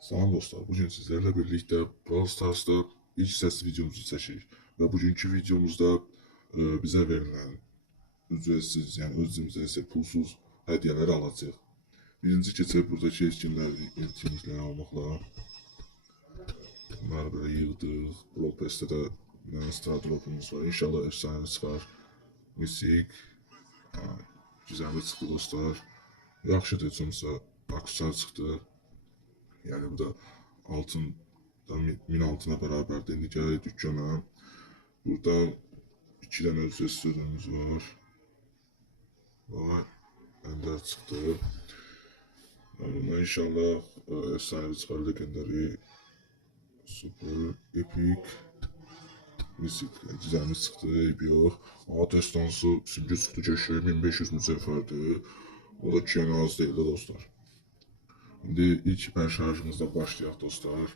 Salam dostlar, bugün sizlerle birlikte Brawl Stars'ta ilk sesli videomuzu çekirik ve bugünkü videomuzda bize verilen ücretsiz, yani özümüze ise pulsuz hediyeleri alacağıq. Birinci keçək buradakı etkinlikləri almaqla. Bunları böyle yığdıq. Brawl Pass'te de Star Drop'umuz var. İnşallah efsane çıxar. Misik. Güzel çıxdı dostlar. Yaxşıdır, heç olmasa aksar çıxdı. Yani bu da altın min altına beraber de nicari dükkana. Burada 2 tane ücretsiz ürünümüz var. Vay, ender çıktı. Buna inşallah efsane bir çıkar, legendary, super, epic, misik, güzelmiş çıktı, eybi yok. Ama destansı simge çıktı, köşe 1500 mücevherdi. O da ki az değil de dostlar. Şimdi ilk hiper şarjımızda başlayaq dostlar.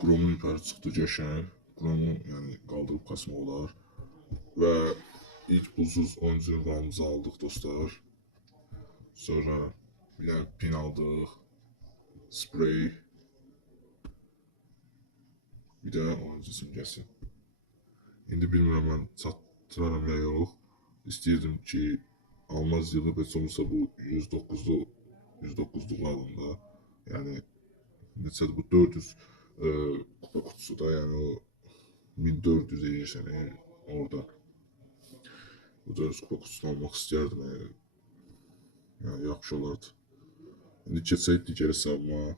Chrome'un yukarı çıxdı qəşəng. Chrome'u yəni qaldırıb qaçmaq olar. Və ilk pulsuz oyuncu ünvanımızı aldıq dostlar. Sonra bir dənə pin aldıq. Spray. Bir də oyuncu simgəsi. İndi bilmirəm mən çatdıraram ya yox. İstəyirdim ki almaz yığıb heç olmasa bu 109'luq alında. Yəni neçədir bu 400 kupa kutusu da, yani o 1400 eğirsən orada. Bu 400 kupa kutusunu almaq istərdim. Yani yaxşı olardı. İndi keçək digər hesabıma.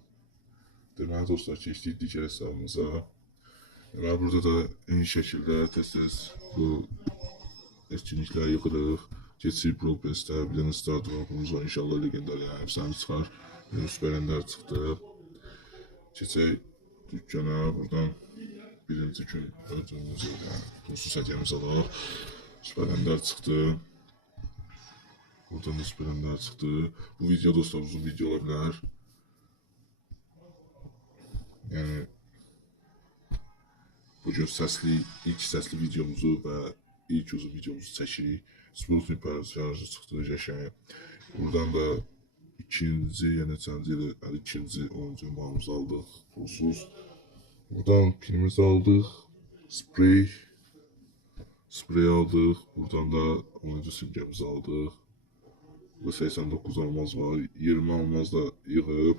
Deməli dostlar, keçdik digər hesabımıza. Deməli burada da eyni şəkildə tez-tez bu etkinlikləri yığırıq. Keçik Brawl Pass'te bir dənə Star Drop'umuz var. İnşallah legendary, yəni efsane çıxar. Bir süper ender çıxdı. Keçək dükkana, buradan birinci gün ödülümüzü, yani pulsuz hediyemizi alaq. Süper ender çıxdı. Buradan da süper ender çıxdı. Bu video dostlar uzun video ola bilər. Yəni bugün ilk səsli videomuzu və ilk uzun videomuzu çəkirik. Smooth Hyper şarjı çıxdı qəşəng. Buradan da ikinci oyuncu ünvanımızı aldıq pulsuz. Buradan pinimizi aldıq. Sprey aldıq. Buradan da oyuncu simgemizi aldıq. Bu 89 almaz var. 20 almaz da yığıb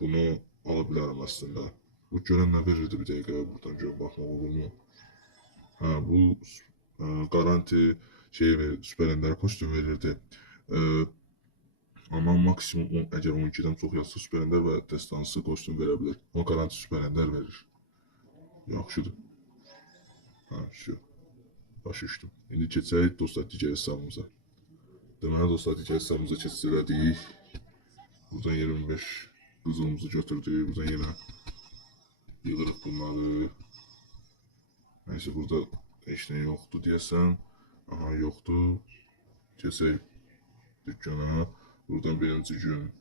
bunu ala bilərəm əslində. Bu görən nə verirdi bir dəqiqə, buradan görün baxmaq olur mu? Bu garanti şey verir, süper ender kostüm verirdi. Ama maksimum əgər 12'den çox yazsa süper ender və destansı kostüm verə bilər. O garanti süper ender verir. Yaxşıdır. Şu. Başa düşdüm. İndi keçək dostlar digər hesabımıza. Deməli dostlar, digər hesabımıza keçid elədik. Buradan 25 qızılımızı götürdük. Buradan yenə yığırıq bunları. Neyse, burada heç nə yoxdur deyəsən. Aha, yoxdur. Keçək dükkana. Buradan birinci gün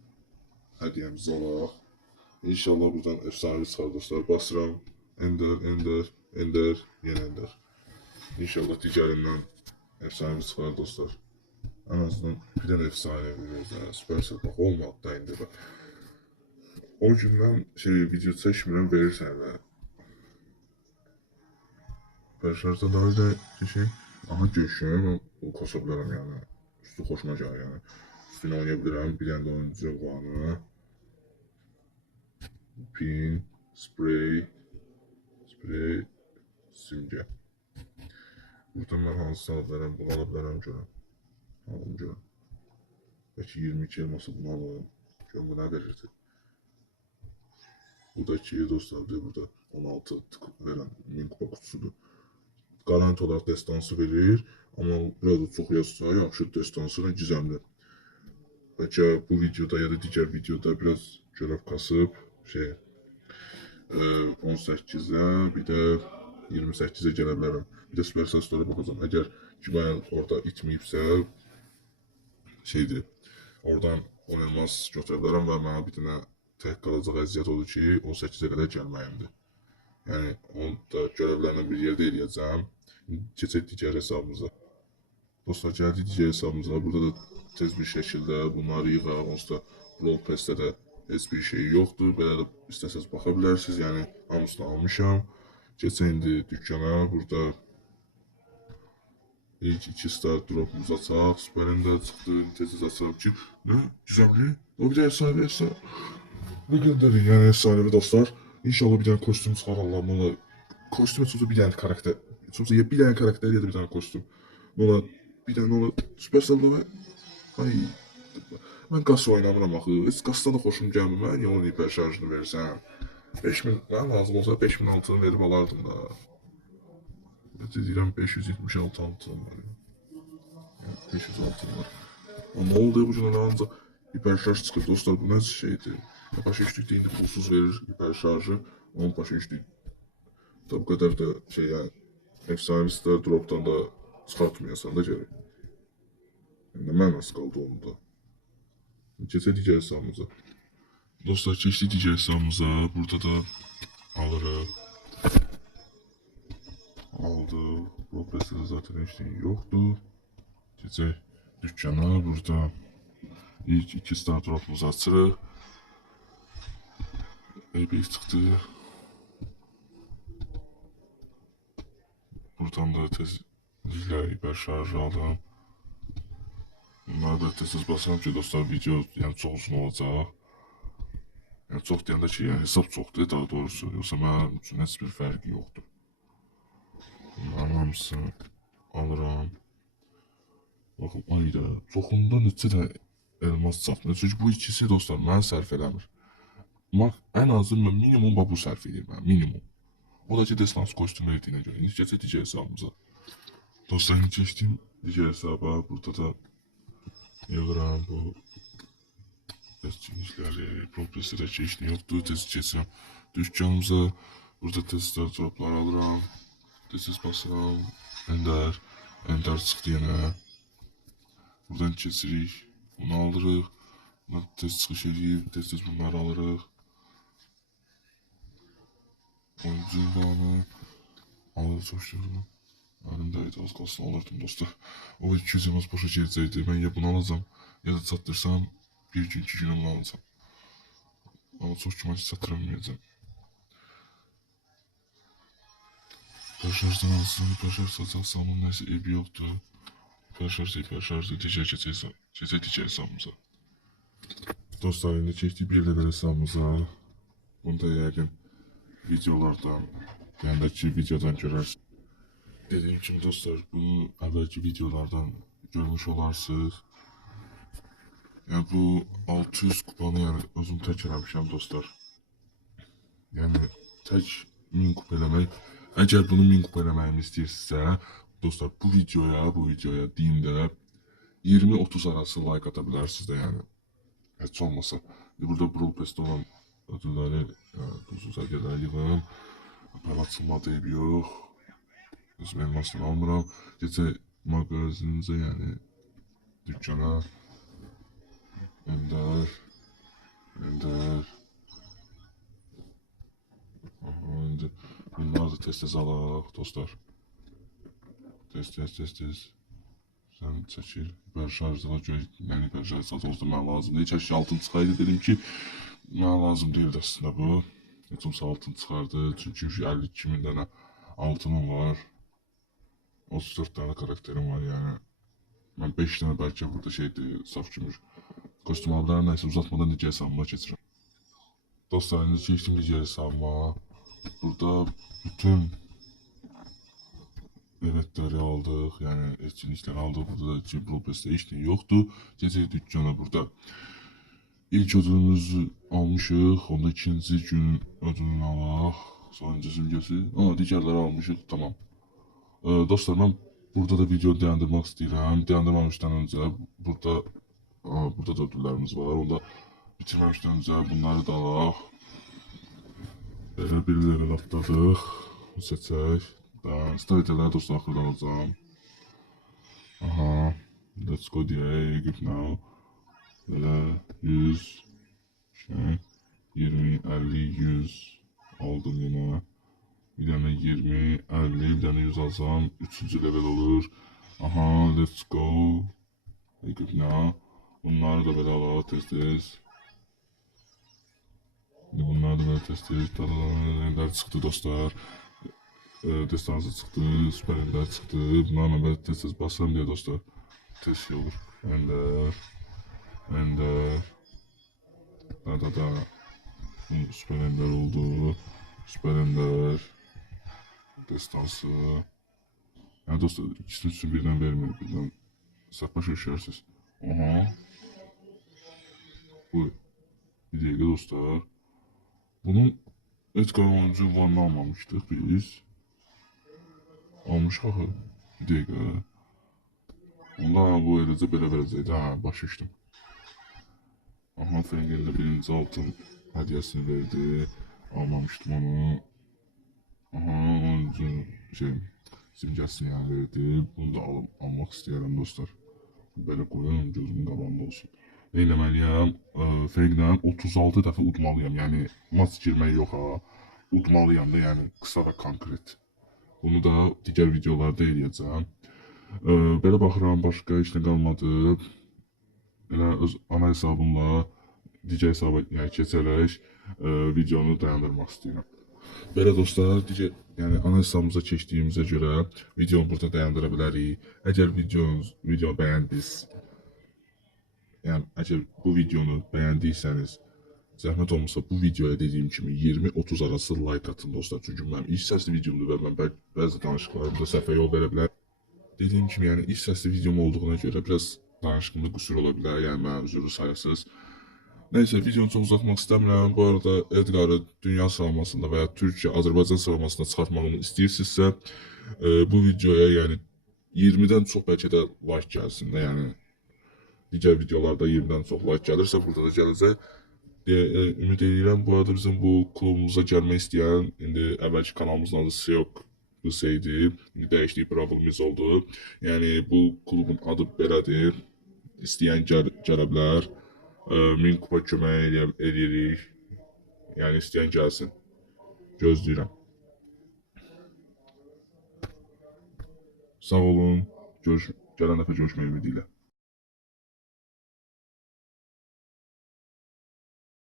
hədiyəmizi alaq. İnşallah buradan efsane çıxar dostlar. Basıram. Ender, yenə ender. İnşallah digərindən efsane çıxar dostlar. En azından bir dənə efsane verir. Süpersel bax olmadı da indi bax. O gündən video çəkmirəm, verirsən və Bəşərdən daha da şey. Aha, görüşüm. O kasa bilərəm yəni. Üstü xoşuma gəlir yəni. Üstünü oynayabilirim. Bir dənə də oyuncu ünvanı. Pin, spray, simge. Buradan mən hansını ala bilərəm, bunu ala bilərəm görəm. Alım görəm. Belki 22 elması bunu alalım. Görüm bu nə verirdi. Buradaki dostlar bir de burada 16 veren 1000 kupa kutusudur. Garanti olarak destansı verir. Ama burada çok yazsa yaxşı destansıyla gizemli. Belki bu videoda ya da digər videoda biraz görev kasıb 18'e bir de 28'e gələ bilərəm. Bir də Supercell Store-a baxacağım. Əgər ki mən orada itməyibsə oradan 10 elmas götürə bilərəm və mənə bir dənə tək qalacaq əziyyət odur ki 18'e qədər gəlməyimdir. Yəni onu da görevlərlə bir yerdə eləyəcəm. Keçək digər hesabımıza. Dostlar, gəldik digər hesabımıza. Burada da tez bir şəkildə bunları yığaq. Onsuz da Brawl Pass'te də heç bir şey yoxdur. Belə də istəsəz baxa bilərsiniz. Yəni hamısını almışam. Keçən indi dükkana burada ilk 2 star drop'umuzu açaq. Süperin də çıxdı. Tez açaq ki, nə? Güzəmli? O bir də efsanəvi. Ne gönderin yani efsanevi dostlar. İnşallah bir tane kostüm çıxar Allah'ım. Kostüm tutsa bir tane karakter. Tutsa ya bir tane karakter ya da bir tane kostüm. Ola bir tane ola Supercell'da ve ay ben kasa oynamıram axı. Heç kasdan da xoşum gəlmir. Mən niyə onun hiper şarjını verirsən? 5000 nə lazım olsa 5000 altını verib alardım da. Deyirəm 576 altın var. 500 altın var. Ama ne oldu bu cana ancaq hiper şarj çıxır dostlar. Bu nə şeydir? Başa düşdük indi pulsuz verir hiper şarjı. Onun başa düşdük. Tabi bu kadar da şey yani efsanevi star drop'tan da çıxartmayasan da gerek. Ne mənası qaldı onun da. Keçək digər hesabımıza. Dostlar keçdik digər hesabımıza. Burada da alırıq. Aldı. Progress'de zaten heç şey yoxdur. Keçək dükkana. Burada ilk 2 star drop'umuzu açırıq. Bir çıktı. Buradan da tezliklə hiper şarj aldım. Bunları da tez basıram ki dostlar video yəni çox uzun olacaq. Yəni çox deyəndə ki yəni hesab çoxdur daha doğrusu. Yoxsa mənim üçün heç bir fərqi yoxdur. Bunların hamısını alıram. Baxın ayda çoxunda neçə də elmas çatmır. Çünki bu ikisi dostlar mənə sərf eləmir. Ən azı minimum bu sərf edir mənə minimum. O da ki destans kostüm verdiğine göre. İndi keçək digər hesabımıza. Dostlar indi keçdim digər hesaba. Burada da yığıram bu etkinlikləri, progreslərə keçdi yoxdur. Tez keçirəm dükkanımıza. Burada testlər droplar alıram. Tez basıram. Ender çıxdı yenə. Buradan keçirik. Bunu alırıq. Bundan tez çıxış edib. Tez bunları alırıq. Oyuncu ünvanı alır çok şükür. Elimdeydi az kalsın alırdım dostlar. O 200 elmas boşa geləcəkdi. Ben ya bunu alacağım ya da çatdırsam bir gün 2 gün onu alacağım. Ama çok güman çattıramayacağım. Hiperşarjdan alsın, hiperşarj satacaqsam onun neyse evi yoktu. Hiperşarjda keçək digər hesabımıza. Dostlar indi keçdik bir level hesabımıza. Bunu da yəqin videolardan, yandaki videodan görərsiniz. Dediğim gibi dostlar, bunu əvvəlki videolardan görmüş olarsınız. Yani bu 600 kupanı yani özüm tək eləmişəm dostlar. Yani tək 1000 kupa eləmək. Əgər bunu 1000 kupa eləməyimi istəyirsinizsə, dostlar bu videoya deyim də 20-30 arası like ata bilərsiniz də yəni. Heç olmasa. Burada Brawl Pass'da olan ödülləri uzuza qədər yığım. Açılma deyib yox. Özüm elmasını almıram. Keçək mağazinimizə yəni dükkana. Ender. Aha, indi bunları da tez alaq dostlar. Tez. Sən çəkil. Hiper şarjda göy, yəni hiper şarj olsa mən lazımdır. Heç altın çıxaydı dedim ki, mənə lazım deyildi əslində bu. Heç olmasa altın çıxardı. Çünki 52.000 dənə altınım var. 34 tane karakterim var yani. Ben 5 tane belki burada şeydi saf gümüş. Kostüm aldılar neyse uzatmadan digər hesabıma keçirəm. Dostlar indi keçdim digər hesabıma. Burada bütün evetləri aldıq. Yəni etkinlikləri aldıq. Burada da ki Brawl Pass'da heç nə yoxdur. Keçək dükkana burada. İlk ödülümüzü almışıq. Onda ikinci gün ödülünü alaq. Sonuncu simgesi. Digərləri almışıq. Tamam. Dostlar ben burada da video dayandırmak istəyirəm. Dayandırmamışdan öncə burada da ödüllərimiz var. Onu da bitirməmişdən öncə bunları da alaq. Belə bir level atladıq. Seçək. Stavitələri dostlar axırda alacağım. Aha. Let's go deyək. Good now. Belə 100 20, 50, 100 aldım yine. Bir tane 20, 50, bir tane 100 alsam 3. level olur. Aha, let's go. Good now. Bunları da belə alaq tez. test ender çıxdı dostlar. Destansı çıxdı, süper ender çıxdı. Bunlarla belə tez-tez basıram deyə dostlar. Tez şey olur. Ender. Ender. Da. Süper ender oldu. Süper ender. Destansı. Yani dostlar ikisini üçün birdən vermir. Birdən səhv başa düşərsiniz. Aha. Bu bir dəqiqə dostlar. Bunun Edgar oyuncu vanını almamışdıq biz. Almışıq axı. Bir dəqiqə. Onda bu eləcə belə verəcəkdi. Ha, başa düşdüm. Aha, Fengel'de birinci altın hediyesini verdi. Almamıştım onu. Aha, oyuncu şey simgesini yani verdi. Bunu da almak istiyorum dostlar. Belə qoyuyorum, gözümün qabağında olsun. Neyləməliyəm? Fengel'den 36 dəfə udmalıyam. Yəni maç girmək yox ha. Udmalıyam da, yəni qısa və konkret. Bunu da digər videolarda eləyəcəm. Belə baxıram, başqa heç nə qalmadı. Elə öz ana hesabımla digər hesaba yəni keçərək videonu dayandırmaq istəyirəm. Belə dostlar, yəni ana hesabımıza keçdiyimizə görə videonu burada dayandıra bilərik. Əgər videonu bəyəndiniz, yəni əgər bu videonu bəyəndiysəniz, zəhmət olmasa bu videoya dediyim kimi 20-30 arası like atın dostlar. Çünki mənim ilk səsli videomdur və mən bəzi danışıqlarımda səhvə yol verə bilər. Dediyim kimi, yəni ilk səsli videom olduğuna görə biraz danışığımda qüsur ola bilər, yəni mənə üzrü sayasız. Neyse, videonu çox uzatmaq istəmirəm. Bu arada Edgar'ı dünya sıralamasında və ya Türkiyə, Azərbaycan sıralamasında çıxartmağımı istəyirsinizsə, bu videoya yəni 20-dən çox bəlkə də like gəlsin də, yəni digər videolarda 20-dən çox like gəlirsə, burada da gələcək deyə ümid edirəm. Bu arada bizim bu klubumuza gəlmək istəyən, indi əvvəlki kanalımızın adı Seyok idi, indi dəyişdik, problemimiz oldu. Yəni bu klubun adı belədir. İstəyən gələ bilər. 1000 kupa kömək edirik. Yəni istəyən gəlsin. Gözləyirəm. Sağ olun. Gələn dəfə görüşmək ümidilə.